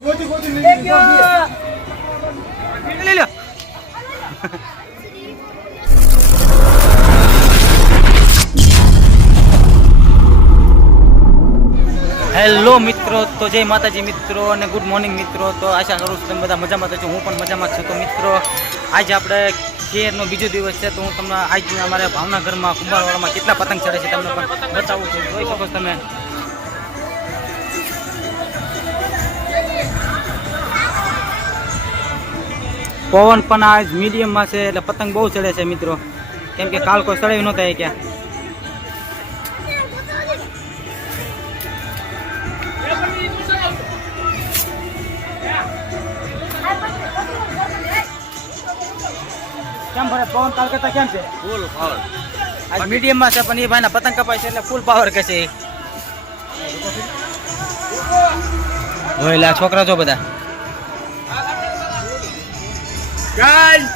Hello મિત્રો, તો જય માતાજી મિત્રો અને ગુડ મોર્નિંગ મિત્રો. તો આશા કરું છું તમે બધા મજામાં છો. હું પણ મજામાં છું. તો મિત્રો આજે આપણે ખેરનો બીજો દિવસ છે. તો હું તમને આજના અમારે ભાવનગરમાં કુંભારવાડામાં કેટલા પતંગ ચડે છે તમને પણ બતાવું છું. જોઈ શકો તમે. પવન પણ આજ મીડિયમમાં છે એટલે પતંગ બહુ ચડે છે મિત્રો, કેમ કે કાલ કોઈ ચડાવી નહોતા ક્યાં. કેમ ભરે પવન કાલ કરતા કેમ છે? ફૂલ પાવર. આજ મીડિયમમાં છે પણ એ ભાઈના પતંગ કપાય છે એટલે ફૂલ પાવર કે છે. જોયેલા છોકરા જો બધા ગાઈસ,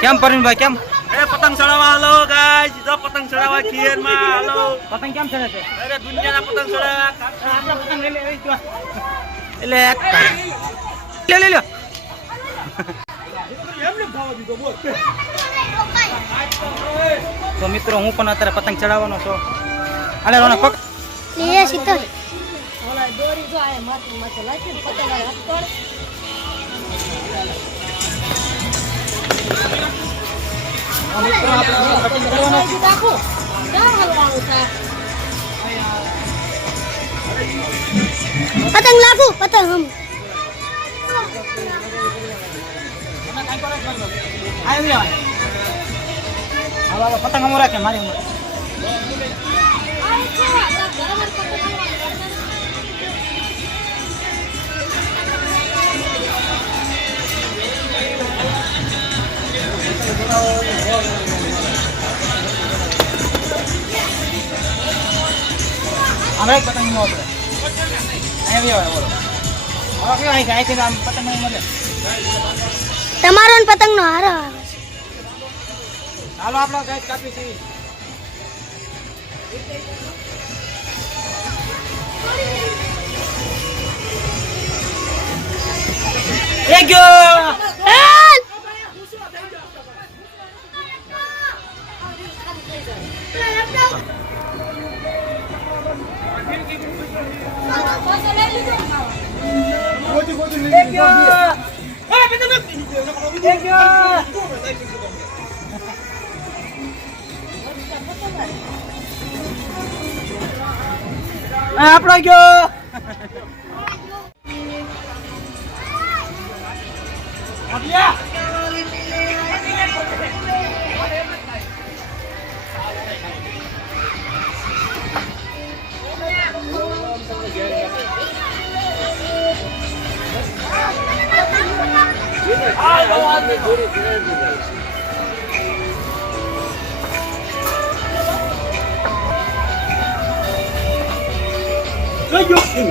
કેમ પરવીનભાઈ કેમ એ પતંગ ચડાવવા હાલો ગાઈસ, જો પતંગ ચડાવવા ખીરમાં હાલો. પતંગ કેમ ચડે છે? અરે દુનિયાના પતંગ ચડાવવા. આપણા પતંગ લઈ લે એટલે લે તો મિત્રો હું પણ અત્યારે પતંગ ચડાવવાનો છું. અલે રોનક પક લે શીતલ ઓલા દોરી જો આ માથે લાગી પતંગ આ હસ્તળ પતંગ લાગુ પતંગ હમ પતંગ અમો રાખે મારી ઉંમર. હમણાં પતંગ નો આપણે અહીંયા બોલો હવે અહીંથી આમ પતંગ મળે. તમારો ને પતંગ નો હારો આવે છે. હાલો આપણો ગેસ કાપી છે. એ ગયો આપણો ગયો.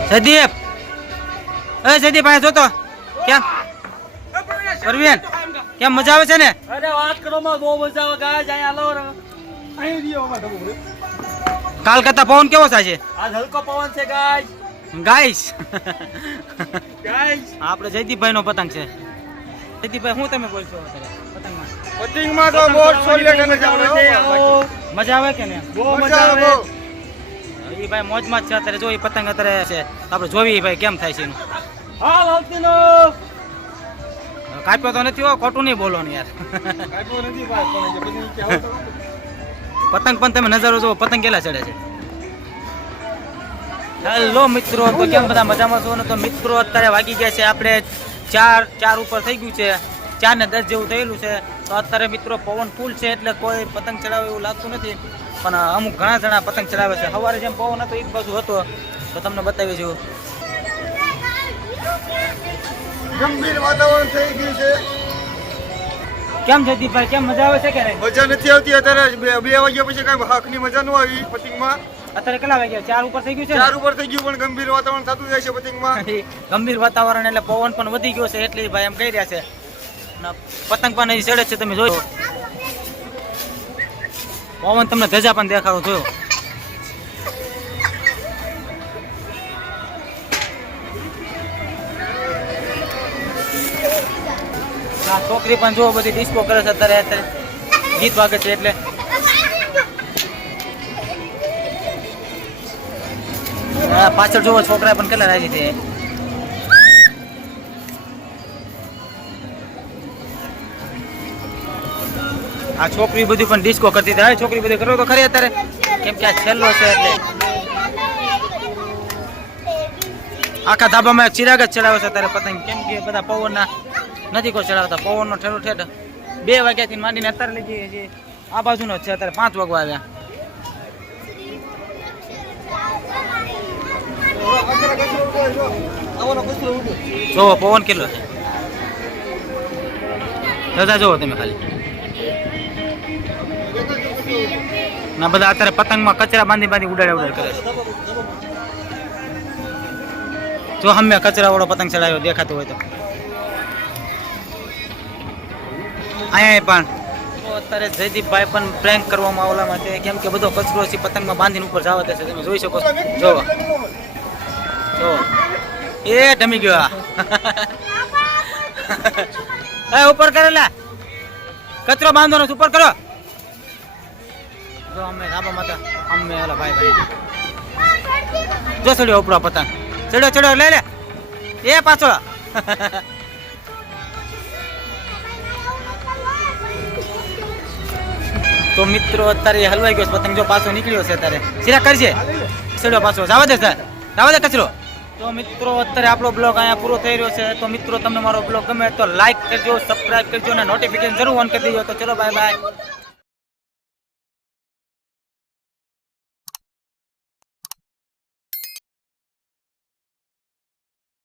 સદીપ, સદીપ ભાઈ જોતો કેમ પરવીન કેમ મજા આવે છે ને? અરે વાત કરો માં બહુ મજા આવે ગાઈસ. અહીંયા હાલો અહીં દિયો માં ઢબુ. કાલ કરતા પવન કેવો થાય છે? આજ હલકો પવન છે ગાઈસ. ગાઈસ આપણે જયદીપભાઈ નો પતંગ છે. જયદીપભાઈ હું તમે બોલશો પતંગમાં? પતંગમાં તો બહુ સોલિડ અને જાવ છે. મજા આવે કે ને? બહુ મજા આવે. એ ભાઈ મોજમાં જ છે અત્યારે. જો એ પતંગ અત્યારે છે આપણે જોવી ભાઈ કેમ થાય છે એનું. હાલ આવતી નો કાપ્યો તો નથી હો, ખોટું નહીં બોલો ને યાર. કાટવો નથી ભાઈ, પણ જે બની કે આવો પતંગ પણ તમે નજારો જુઓ પતંગ કેટલા ચડે છે. હેલો મિત્રો, તો કેમ બધા મજામાં છો ને? તો મિત્રો અત્યારે વાગી ગયા છે આપણે 4 ઉપર થઈ ગયું છે. 4 ને 10 જેવું થયેલું છે. તો અત્યારે મિત્રો પવન ફૂલ છે એટલે કોઈ પતંગ ચડાવે એવું લાગતું નથી, પણ અમુક ઘણા જણા પતંગ ચડાવે છે. સવારે જેમ પવન હતો એ બાજુ હતો તો તમને બતાવી છું. ગંભીર વાતાવરણ થઈ ગયું છે. કેમ છે દીપભાઈ, કેમ મજા આવે છે કે નહીં? મજા નથી આવતી અત્યારે. 2 વાગ્યા પછી કઈ હાકની મજા ન આવી પતંગમાં. અત્યારે કેટલા વાગ્યા? 4 ઉપર થઈ ગયું છે. 4 ઉપર થઈ ગયું, પણ ગંભીર વાતાવરણ થતું જાય છે પતંગમાં. ગંભીર વાતાવરણ એટલે પવન પણ વધી ગયો છે એટલે ભાઈ એમ કહી રહ્યા છે. પતંગ પણ હજી ચડે છે, તમે જોયો. પવન તમને ધજા પણ દેખાડો જોયો. આ છોકરી પણ જો બધી ડિસ્કો કરે છે અત્યારે ગીત વાગે છે એટલે પાછળ જોવો છોકરા પણ કેટલા રાજી છે. આ છોકરી બધી પણ ડિસ્કો કરતી હતી. છોકરી બધી કરો તો ખરી અત્યારે, કેમ કે આ છેલ્લો છે એટલે આખા ધાબામાં એક ચિરાગ જ ચડાવે છે અત્યારે પતંગ, કેમ કે બધા પવનના નથી કોઈ ચડાવતા. પવનનો ઠેરો ઠેઠ 2 વાગ્યાથી માંડીને અત્યારે લઈ જઈએ આ બાજુનો છે, અત્યારે 5 વાગવા આવ્યા. જોવો પવન કેટલો છે, દાદા જોવો તમે ખાલી. ના બધા અત્યારે પતંગમાં કચરા બાંધી ઉડાડ કરે છે. જો અમે કચરા વાળો પતંગ ચડાવ્યો દેખાતો હોય તો અહીંયા પણ અત્યારે જયદીપભાઈ પણ પ્રેન્ક કરવામાં આવલામાં છે, કેમ કે બધો કચરો છે પતંગમાં બાંધીને ઉપર જવા દેશે. તમે જોઈ શકો છો. જો એ ડમી ગયો. એ ઉપર કરેલા કચરો બાંધવાનો છે, ઉપર કરો. જો અમે ધાબામાં હતા, અમે ઓલા ભાઈ જો ચડ્યો ઉપરો પતંગ, ચડ્યો લે લે એ પાછો. તો મિત્રો અત્યારે હલવાઈ ગયો પતંગ, જો પાછો નીકળ્યો છે અત્યારે. સિરા કરજે, ચડ્યો પાછો, જવા દે સર, જવા દે કચરો. તો મિત્રો અત્યારે આપણો બ્લોગ અહીંયા પૂરો થઈ રહ્યો છે. તો મિત્રો તમને મારો બ્લોગ ગમે તો લાઈક કરજો, સબસ્ક્રાઇબ કરજો અને નોટિફિકેશન જરૂર ઓન કરી દેજો. તો ચલો બાય બાય.